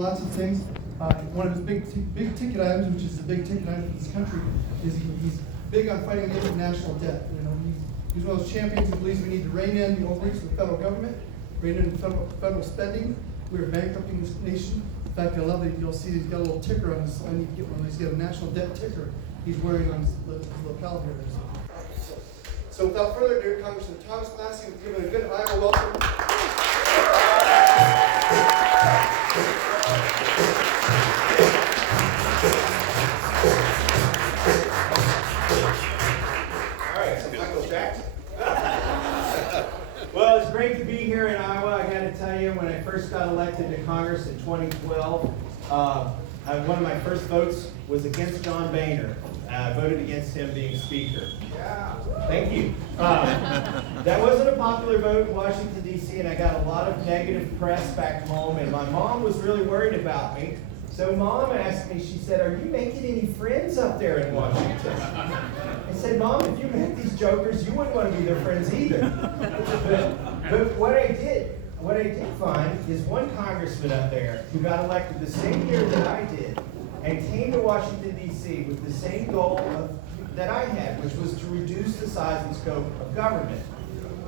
Lots of things. One of his big ticket items, which is the big ticket item for this country, is he's big on fighting against national debt. You know, he's one of those champions who believes we need to rein in the overreach of the federal government, rein in federal spending. We are bankrupting this nation. In fact, I love that you'll see he's got a little ticker on his. I need to get one. He's got a national debt ticker he's wearing on his lapel here. So without further ado, Congressman Thomas Massie, give it a good Iowa welcome. Well, it's great to be here in Iowa. I got to tell you, when I first got elected to Congress in 2012, one of my first votes was against John Boehner. I voted against him being Speaker. Yeah. Thank you. That wasn't a popular vote in Washington, D.C., and I got a lot of negative press back home, and my mom was really worried about me. So Mom asked me, she said, "Are you making any friends up there in Washington?" I said, "Mom, if you met these jokers, you wouldn't want to be their friends either." But what I did find is one congressman up there who got elected the same year that I did and came to Washington, D.C. with the same goal that I had, which was to reduce the size and scope of government.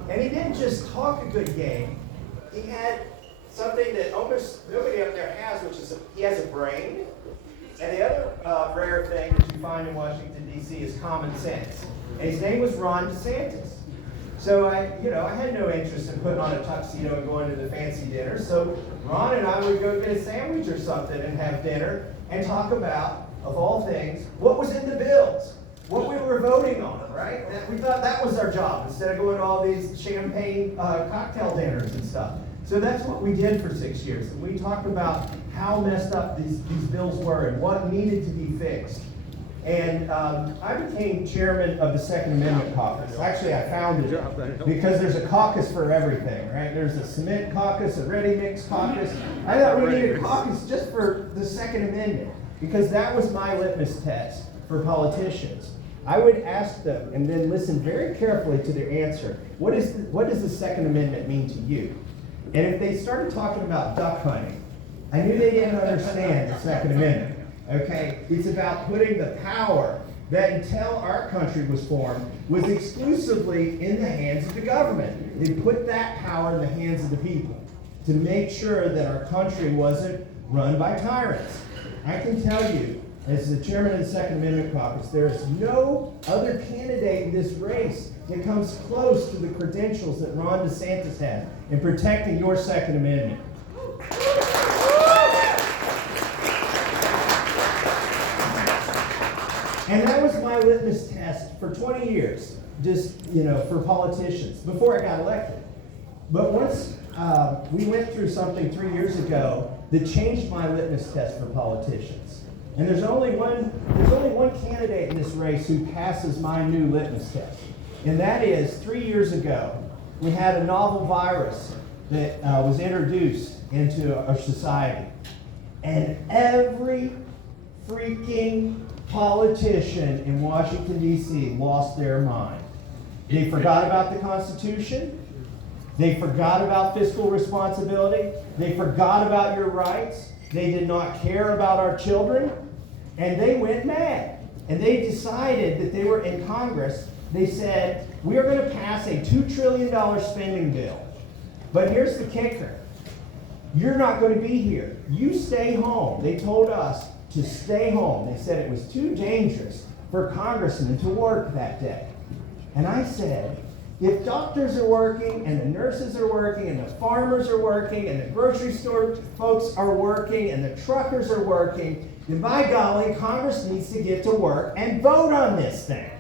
And he didn't just talk a good game, he had something that almost nobody up there has, which is he has a brain. And the other rare thing that you find in Washington, D.C. is common sense. And his name was Ron DeSantis. So I had no interest in putting on a tuxedo and going to the fancy dinner. So Ron and I would go get a sandwich or something and have dinner and talk about, of all things, what was in the bills, what we were voting on, right? We thought that was our job instead of going to all these champagne cocktail dinners and stuff. So that's what we did for 6 years. And we talked about how messed up these bills were and what needed to be fixed. And I became chairman of the Second Amendment Caucus. Actually, I founded it because there's a caucus for everything, right? There's a cement caucus, a ready mix caucus. I thought we needed a caucus just for the Second Amendment because that was my litmus test for politicians. I would ask them and then listen very carefully to their answer. What does the Second Amendment mean to you? And if they started talking about duck hunting, I knew they didn't understand the Second Amendment. Okay, it's about putting the power that until our country was formed was exclusively in the hands of the government. They put that power in the hands of the people to make sure that our country wasn't run by tyrants. I can tell you, as the chairman of the Second Amendment Caucus, there is no other candidate in this race that comes close to the credentials that Ron DeSantis had in protecting your Second Amendment. And that was my litmus test for 20 years, just, for politicians, before I got elected. But once we went through something 3 years ago that changed my litmus test for politicians. And there's only one candidate in this race who passes my new litmus test. And that is, 3 years ago, we had a novel virus that was introduced into our society. And every freaking politician in Washington, D.C. lost their mind. They forgot about the Constitution. They forgot about fiscal responsibility. They forgot about your rights. They did not care about our children. And they went mad. And they decided that they were in Congress. They said, we are going to pass a $2 trillion spending bill. But here's the kicker. You're not going to be here. You stay home. They told us to stay home. They said it was too dangerous for congressmen to work that day. And I said, if doctors are working, and the nurses are working, and the farmers are working, and the grocery store folks are working, and the truckers are working, then by golly, Congress needs to get to work and vote on this thing.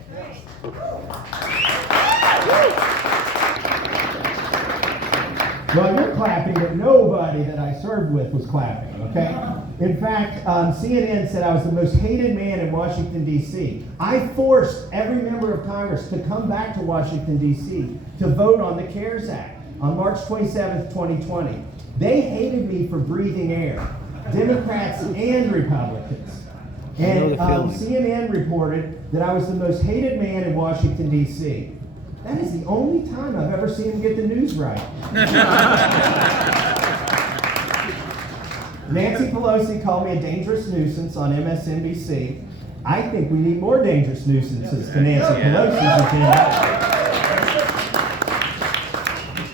Well, you're clapping, but nobody that I served with was clapping, okay? In fact, CNN said I was the most hated man in Washington, D.C. I forced every member of Congress to come back to Washington, D.C. to vote on the CARES Act on March 27th, 2020. They hated me for breathing air, Democrats and Republicans. And CNN reported that I was the most hated man in Washington, D.C. That is the only time I've ever seen him get the news right. Nancy Pelosi called me a dangerous nuisance on MSNBC. I think we need more dangerous nuisances to Nancy Pelosi's agenda.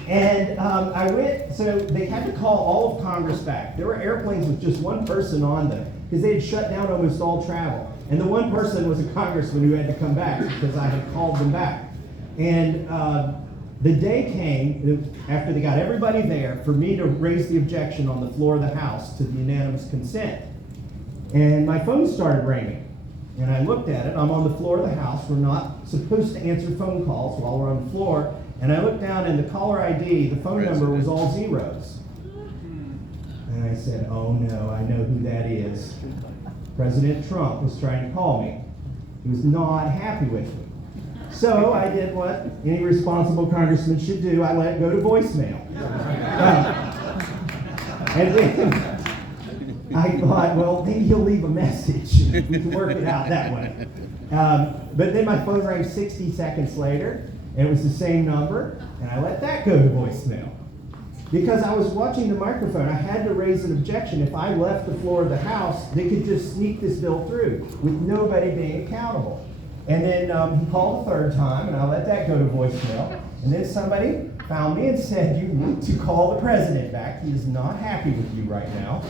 And I went, so they had to call all of Congress back. There were airplanes with just one person on them because they had shut down almost all travel. And the one person was a congressman who had to come back because I had called them back. And the day came, after they got everybody there, for me to raise the objection on the floor of the House to the unanimous consent. And my phone started ringing. And I looked at it. I'm on the floor of the House. We're not supposed to answer phone calls while we're on the floor. And I looked down, and the caller ID, the phone number was all zeros. And I said, oh no, I know who that is. President Trump was trying to call me. He was not happy with me. So I did what any responsible congressman should do. I let it go to voicemail. And then I thought, well, maybe he'll leave a message. We can work it out that way. But then my phone rang 60 seconds later, and it was the same number, and I let that go to voicemail. Because I was watching the microphone, I had to raise an objection. If I left the floor of the House, they could just sneak this bill through with nobody being accountable. And then he called the third time, and I let that go to voicemail. And then somebody found me and said, you need to call the president back. He is not happy with you right now.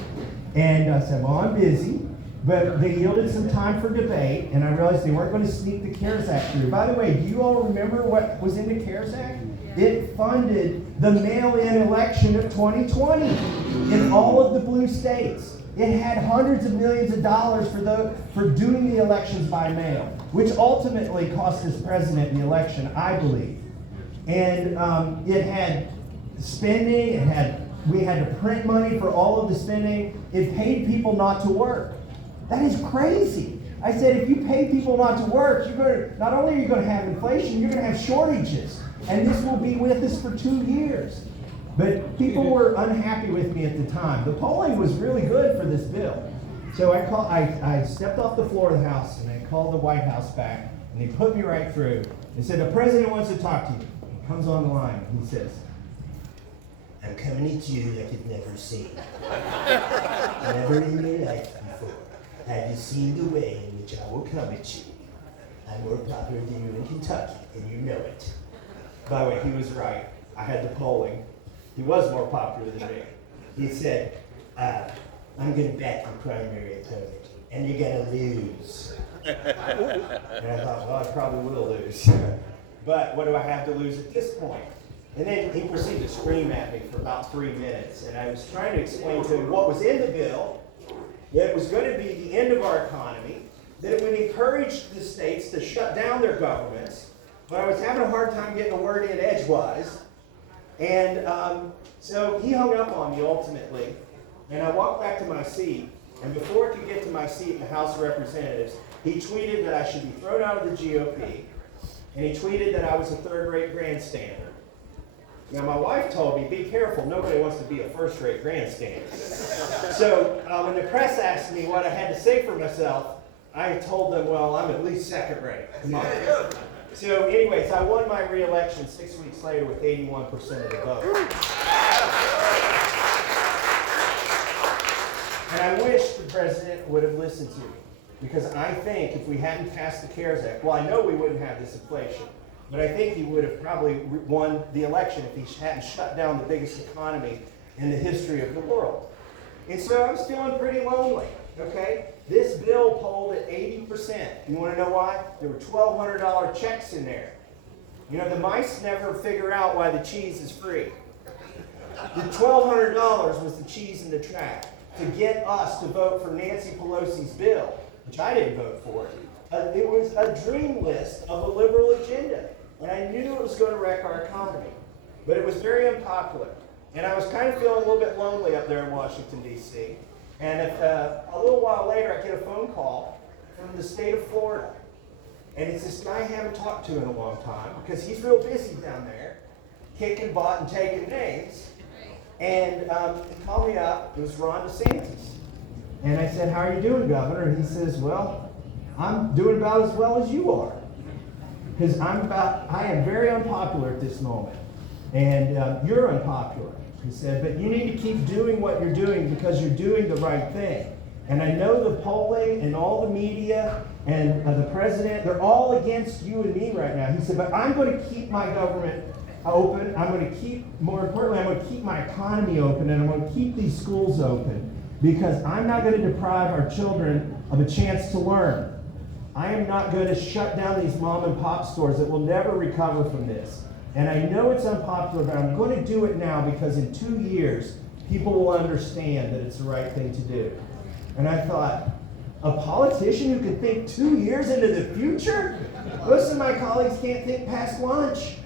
And I said, well, I'm busy. But they yielded some time for debate, and I realized they weren't going to sneak the CARES Act through. By the way, do you all remember what was in the CARES Act? It funded the mail-in election of 2020 in all of the blue states. It had hundreds of millions of dollars for doing the elections by mail, which ultimately cost this president the election, I believe. And it had spending, we had to print money for all of the spending. It paid people not to work. That is crazy. I said, if you pay people not to work, not only are you going to have inflation, you're going to have shortages. And this will be with us for 2 years. But people were unhappy with me at the time. The polling was really good for this bill. So I stepped off the floor of the House, and I called the White House back, and they put me right through. They said, the president wants to talk to you. He comes on the line, and he says, I'm coming at you like you've never seen. Never in your life before have you seen the way in which I will come at you. I'm more popular than you in Kentucky, and you know it. By the way, he was right. I had the polling. He was more popular than me. He said, I'm going to back your primary opponent, and you're going to lose. And I thought, well, I probably will lose. But what do I have to lose at this point? And then he proceeded to scream at me for about 3 minutes, and I was trying to explain to him what was in the bill, that it was going to be the end of our economy, that it would encourage the states to shut down their governments, but I was having a hard time getting a word in edgewise. And so he hung up on me ultimately, and I walked back to my seat, and before I could get to my seat in the House of Representatives, he tweeted that I should be thrown out of the GOP, and he tweeted that I was a third-rate grandstander. Now, my wife told me, be careful, nobody wants to be a first-rate grandstander. So when the press asked me what I had to say for myself, I told them, well, I'm at least second-rate. Come on. So anyways, I won my re-election 6 weeks later with 81% of the vote. And I wish the president would have listened to me, because I think if we hadn't passed the CARES Act, well, I know we wouldn't have this inflation, but I think he would have probably won the election if he hadn't shut down the biggest economy in the history of the world. And so I was feeling pretty lonely, okay? This bill polled at 80%. You want to know why? There were $1,200 checks in there. You know, the mice never figure out why the cheese is free. The $1,200 was the cheese in the track to get us to vote for Nancy Pelosi's bill, which I didn't vote for. It was a dream list of a liberal agenda, and I knew it was going to wreck our economy. But it was very unpopular, and I was kind of feeling a little bit lonely up there in Washington, D.C., and a little while later, I get a phone call from the state of Florida. And it's this guy I haven't talked to in a long time, because he's real busy down there, kicking butt and taking names. And he called me up. It was Ron DeSantis. And I said, how are you doing, Governor? And he says, well, I'm doing about as well as you are. Because I am very unpopular at this moment. And you're unpopular. He said, but you need to keep doing what you're doing because you're doing the right thing. And I know the polling and all the media and the president, they're all against you and me right now. He said, but I'm going to keep my government open. I'm going to keep, more importantly, I'm going to keep my economy open, and I'm going to keep these schools open because I'm not going to deprive our children of a chance to learn. I am not going to shut down these mom and pop stores that will never recover from this. And I know it's unpopular, but I'm going to do it now because in 2 years, people will understand that it's the right thing to do. And I thought, a politician who can think 2 years into the future? Most of my colleagues can't think past lunch.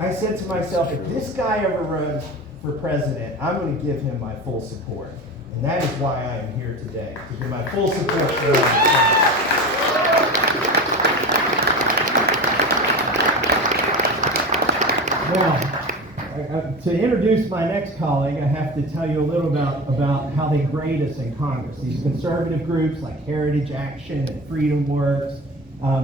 I said to myself, if this guy ever runs for president, I'm going to give him my full support. And that is why I am here today, to give my full support for him. Now, to introduce my next colleague, I have to tell you a little about how they grade us in Congress. These conservative groups like Heritage Action and Freedom Works,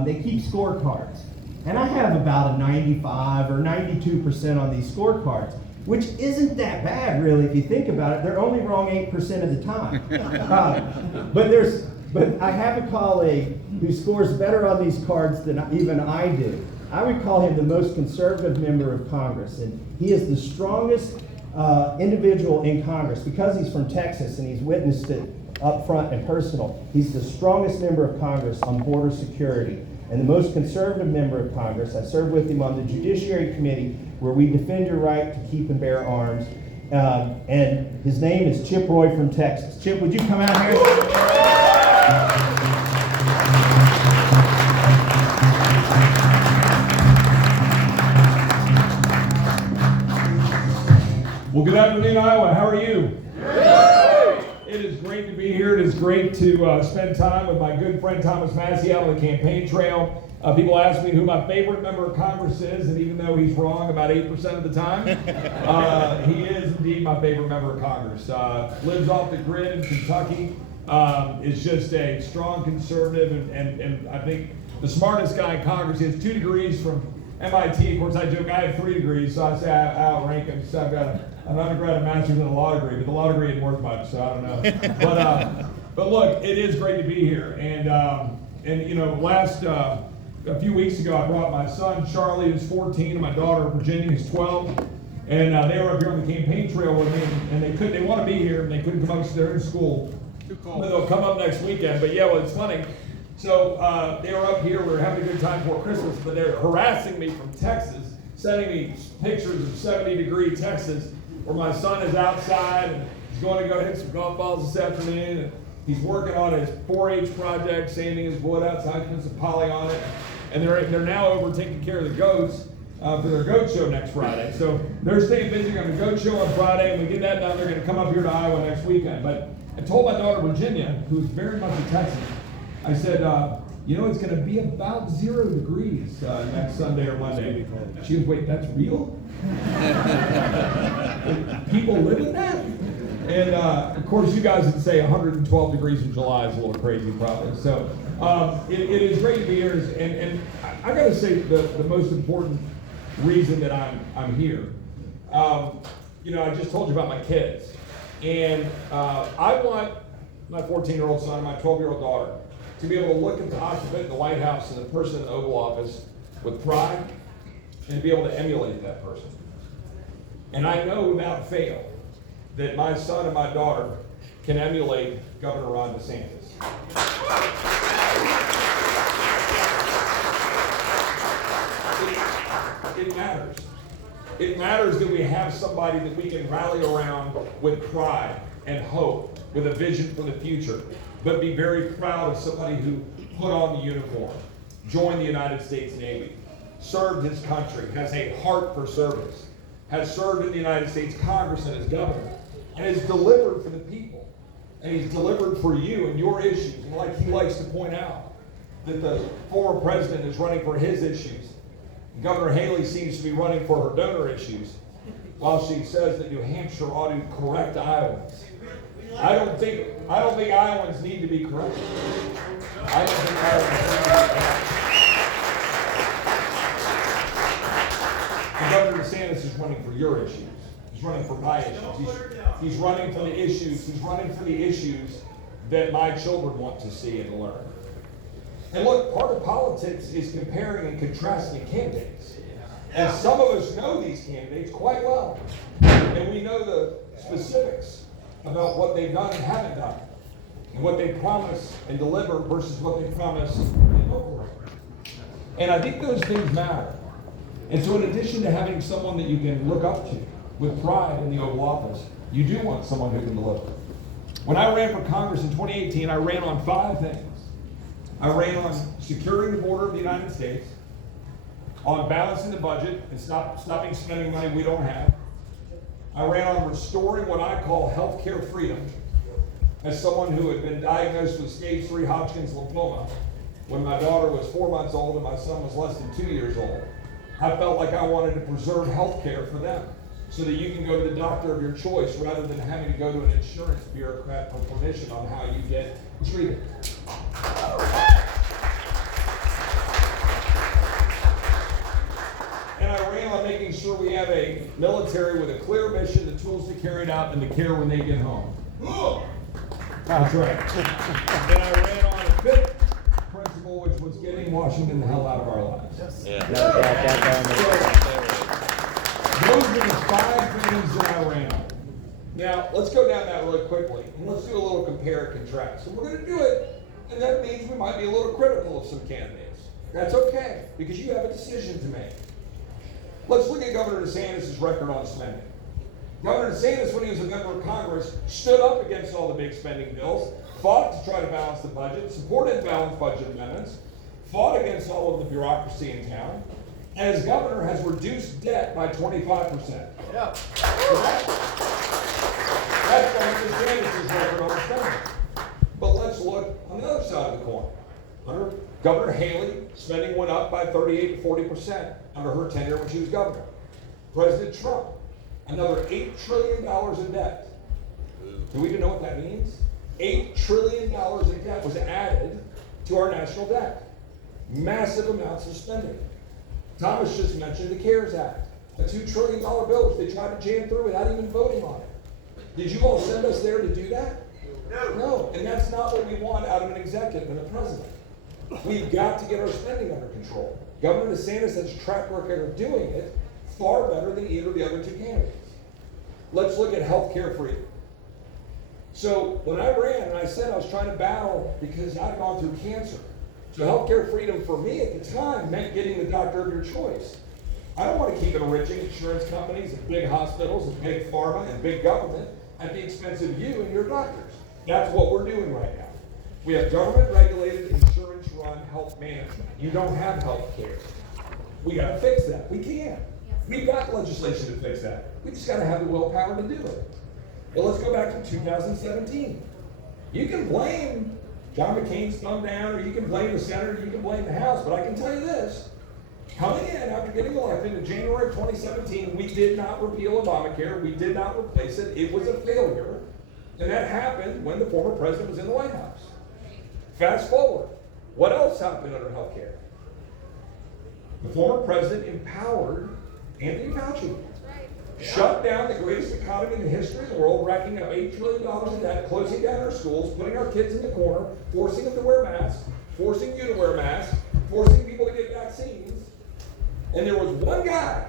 they keep scorecards. And I have about a 95 or 92% on these scorecards, which isn't that bad, really, if you think about it. They're only wrong 8% of the time. But I have a colleague who scores better on these cards than even I do. I would call him the most conservative member of Congress, and he is the strongest individual in Congress because he's from Texas and he's witnessed it up front and personal. He's the strongest member of Congress on border security and the most conservative member of Congress. I served with him on the Judiciary Committee where we defend your right to keep and bear arms. And his name is Chip Roy from Texas. Chip, would you come out here? Well, good afternoon, Iowa. How are you? It is great to be here. It is great to spend time with my good friend Thomas Massie out on the campaign trail. People ask me who my favorite member of Congress is, and even though he's wrong about 8% of the time, he is indeed my favorite member of Congress. Lives off the grid in Kentucky, is just a strong conservative, and I think the smartest guy in Congress. He has 2 degrees from MIT. Of course, I joke I have 3 degrees, so I say I outrank him. So I've got an undergrad, a master's, and a law degree, but the law degree isn't worth much, so I don't know. But look, it is great to be here. And you know, a few weeks ago, I brought my son Charlie, who's 14, and my daughter Virginia, who's 12, and they were up here on the campaign trail with me, and they want to be here, and they couldn't come up because they're in school. But they'll come up next weekend. But yeah, well, it's funny. So they were up here. We were having a good time before Christmas, but they're harassing me from Texas, sending me pictures of 70-degree Texas, where my son is outside and he's going to go hit some golf balls this afternoon. And he's working on his 4-H project, sanding his wood outside, putting some poly on it. And they're now over taking care of the goats for their goat show next Friday. So they're staying busy on the goat show on Friday, and we get that done. They're going to come up here to Iowa next weekend. But I told my daughter Virginia, who's very much a Texan, I said, you know, it's going to be about 0 degrees next Sunday or Monday. She goes, wait, that's real? People live in that? And of course, you guys would say 112 degrees in July is a little crazy, probably. So it is great to be here. And I got to say the most important reason that I'm here. You know, I just told you about my kids. And I want my 14-year-old son and my 12-year-old daughter to be able to look at the occupant in the White House and the person in the Oval Office with pride and be able to emulate that person. And I know without fail that my son and my daughter can emulate Governor Ron DeSantis. It matters. It matters that we have somebody that we can rally around with pride and hope, with a vision for the future, but be very proud of somebody who put on the uniform, joined the United States Navy, served his country, has a heart for service, has served in the United States Congress and as governor, and has delivered for the people. And he's delivered for you and your issues. And like he likes to point out, that the former president is running for his issues. Governor Haley seems to be running for her donor issues, while she says that New Hampshire ought to correct Iowans. I don't think Iowans need to be corrected. I don't think Iowans need to be corrected. And Governor DeSantis is running for your issues. He's running for my issues. He's running for the issues. He's running for the issues that my children want to see and learn. And look, part of politics is comparing and contrasting candidates. And some of us know these candidates quite well. And we know the specifics about what they've done and haven't done. And what they promise and deliver versus what they promise and don't deliver. And I think those things matter. And so in addition to having someone that you can look up to with pride in the Oval Office, you do want someone who can deliver. When I ran for Congress in 2018, I ran on 5 things. I ran on securing the border of the United States, on balancing the budget and stopping spending money we don't have. I ran on restoring what I call healthcare freedom. As someone who had been diagnosed with stage 3 Hodgkin's lymphoma when my daughter was 4 months old and my son was less than 2 years old, I felt like I wanted to preserve health care for them so that you can go to the doctor of your choice rather than having to go to an insurance bureaucrat for permission on how you get treated. And I ran on making sure we have a military with a clear mission, the tools to carry it out, and the care when they get home. That's right. And I ran on a 5th principle, which was getting Washington the hell out of our lives. Yeah. Those are the 5 things that I ran on. Now, let's go down that really quickly, and let's do a little compare and contrast. And we're going to do it, and that means we might be a little critical of some candidates. That's okay, because you have a decision to make. Let's look at Governor DeSantis' record on spending. Governor DeSantis, when he was a member of Congress, stood up against all the big spending bills, fought to try to balance the budget, supported balanced budget amendments, fought against all of the bureaucracy in town, and as governor has reduced debt by 25%. Yeah. So that's Governor DeSantis' record on spending. But let's look on the other side of the coin. Under Governor Haley, spending went up by 38 to 40% under her tenure when she was governor. President Trump, another $8 trillion in debt. Do we even know what that means? $8 trillion in debt was added to our national debt. Massive amounts of spending. Thomas just mentioned the CARES Act, a $2 trillion bill which they tried to jam through without even voting on it. Did you all send us there to do that? No, and that's not what we want out of an executive and a president. We've got to get our spending under control. Governor DeSantis has a track record of doing it far better than either of the other 2 candidates. Let's look at healthcare freedom. So when I ran and I said I was trying to battle because I'd gone through cancer. So healthcare freedom for me at the time meant getting the doctor of your choice. I don't want to keep enriching insurance companies and big hospitals and big pharma and big government at the expense of you and your doctors. That's what we're doing right now. We have government-regulated, insurance-run health management. You don't have health care. We got to fix that. We can. We've got legislation to fix that. We just got to have the willpower to do it. Well, let's go back to 2017. You can blame John McCain's thumb down, or you can blame the Senate, or you can blame the House, but I can tell you this. Coming in after getting elected in January of 2017, we did not repeal Obamacare. We did not replace it. It was a failure. And that happened when the former president was in the White House. Fast forward. What else happened under health care? The former president empowered Anthony Fauci. Shut down the greatest economy in the history of the world, racking up $8 trillion in debt, closing down our schools, putting our kids in the corner, forcing them to wear masks, forcing you to wear masks, forcing people to get vaccines. And there was one guy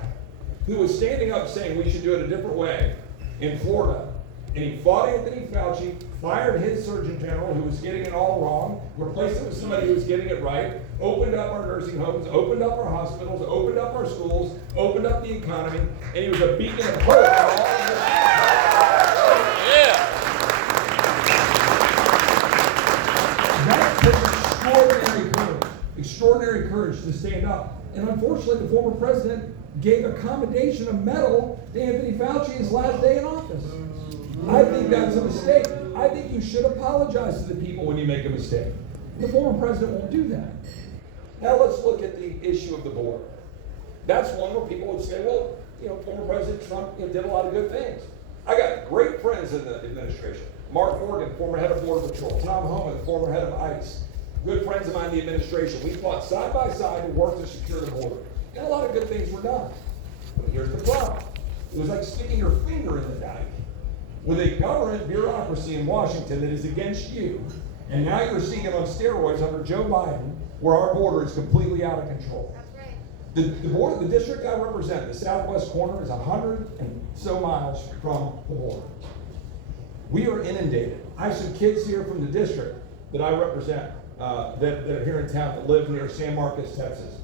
who was standing up saying we should do it a different way in Florida. And he fought Anthony Fauci, fired his Surgeon General who was getting it all wrong, replaced it with somebody who was getting it right, opened up our nursing homes, opened up our hospitals, opened up our schools, opened up the economy, and he was a beacon of hope for all of this. That took extraordinary courage to stand up. And unfortunately, the former president gave a commendation, a medal, to Anthony Fauci his last day in office. I think that's a mistake. I think you should apologize to the people when you make a mistake. The former president won't do that. Now let's look at the issue of the border. That's one where people would say, well, former President Trump did a lot of good things. I got great friends in the administration. Mark Morgan, former head of Border Patrol. Tom Homan, former head of ICE. Good friends of mine in the administration. We fought side by side to work to secure the border. And a lot of good things were done. But here's the problem. It was like sticking your finger in the dike with a government bureaucracy in Washington that is against you, and now you're seeing it on steroids under Joe Biden, where our border is completely out of control. That's right. The district I represent, the southwest corner, is 100 and so miles from the border. We are inundated. I have some kids here from the district that I represent that are here in town that live near San Marcos, Texas.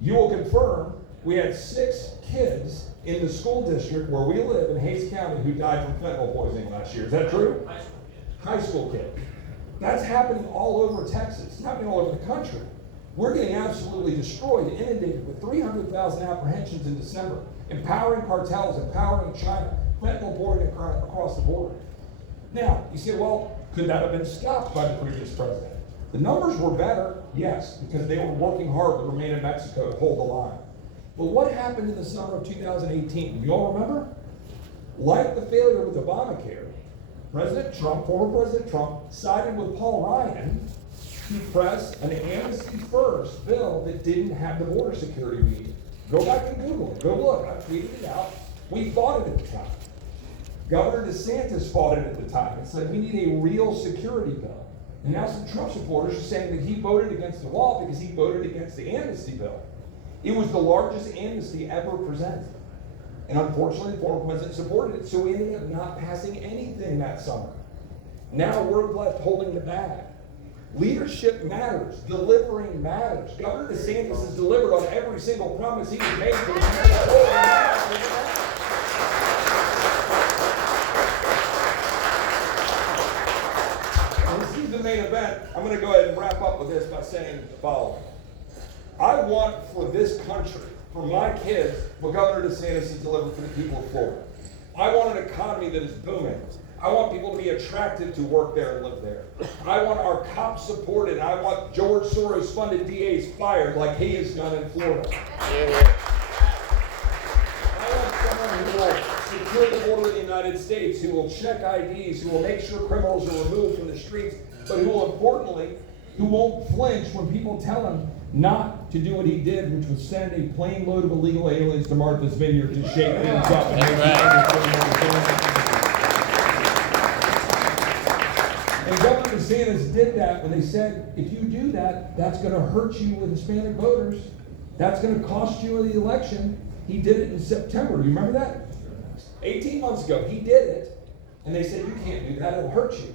You will confirm we had 6 kids in the school district where we live in Hays County who died from fentanyl poisoning last year. Is that true? High school kid. That's happening all over Texas. It's happening all over the country. We're getting absolutely destroyed, inundated with 300,000 apprehensions in December, empowering cartels, empowering China, fentanyl pouring across the border. Now, you say, well, could that have been stopped by the previous president? The numbers were better, yes, because they were working hard to remain in Mexico to hold the line. But what happened in the summer of 2018? Do you all remember? Like the failure with Obamacare, President Trump, former President Trump, sided with Paul Ryan to press an amnesty first bill that didn't have the border security we needed. Go back and Google it. Go look. I tweeted it out. We fought it at the time. Governor DeSantis fought it at the time and said we need a real security bill. And now some Trump supporters are saying that he voted against the wall because he voted against the amnesty bill. It was the largest amnesty ever presented. And unfortunately, the former president supported it, so we ended up not passing anything that summer. Now we're left holding the bag. Leadership matters. Delivering matters. Governor DeSantis has delivered on every single promise he has made to the American. This is the main event. I'm going to go ahead and wrap up with this by saying the following. I want for this country, for my kids, what Governor DeSantis has delivered for the people of Florida. I want an economy that is booming. I want people to be attracted to work there and live there. I want our cops supported. I want George Soros funded DAs fired like he has done in Florida. I want someone who will secure the border of the United States, who will check IDs, who will make sure criminals are removed from the streets, but who will importantly, who won't flinch when people tell him not to do what he did, which was send a plane load of illegal aliens to Martha's Vineyard to shake things up. And Governor DeSantis did that when they said, if you do that, that's going to hurt you with Hispanic voters. That's going to cost you the election. He did it in September. Do you remember that? 18 months ago, he did it. And they said, you can't do that. It'll hurt you.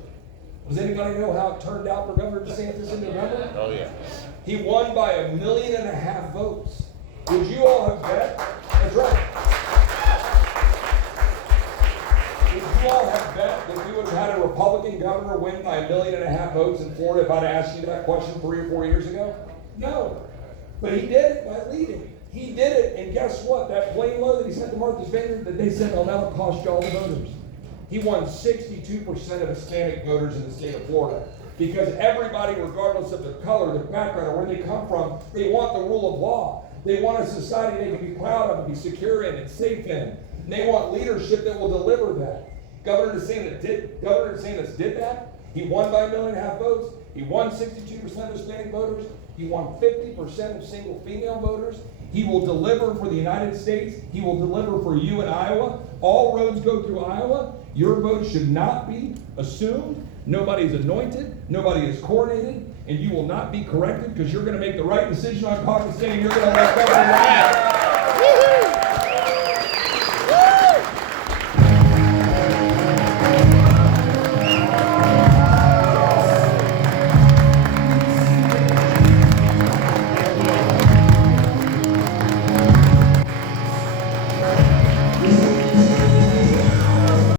Does anybody know how it turned out for Governor DeSantis in November? Oh, yeah. He won by 1.5 million votes. Would you all have bet? That's right. Would you all have bet that we would have had a Republican governor win by 1.5 million votes in Florida if I'd asked you that question 3 or 4 years ago? No. But he did it by leading. He did it, and guess what? That plane load that he sent to Martha's Vineyard, that they said, oh, that'll cost you all the voters. He won 62% of Hispanic voters in the state of Florida. Because everybody, regardless of their color, their background, or where they come from, they want the rule of law. They want a society they can be proud of and be secure in and safe in. And they want leadership that will deliver that. Governor DeSantis did that. He won by 1.5 million votes. He won 62% of Hispanic voters. He won 50% of single female voters. He will deliver for the United States. He will deliver for you in Iowa. All roads go through Iowa. Your vote should not be assumed. Nobody's anointed. Nobody is coronated. And you will not be corrected because you're going to make the right decision on Caucus Day and you're going to let Governor Ryan.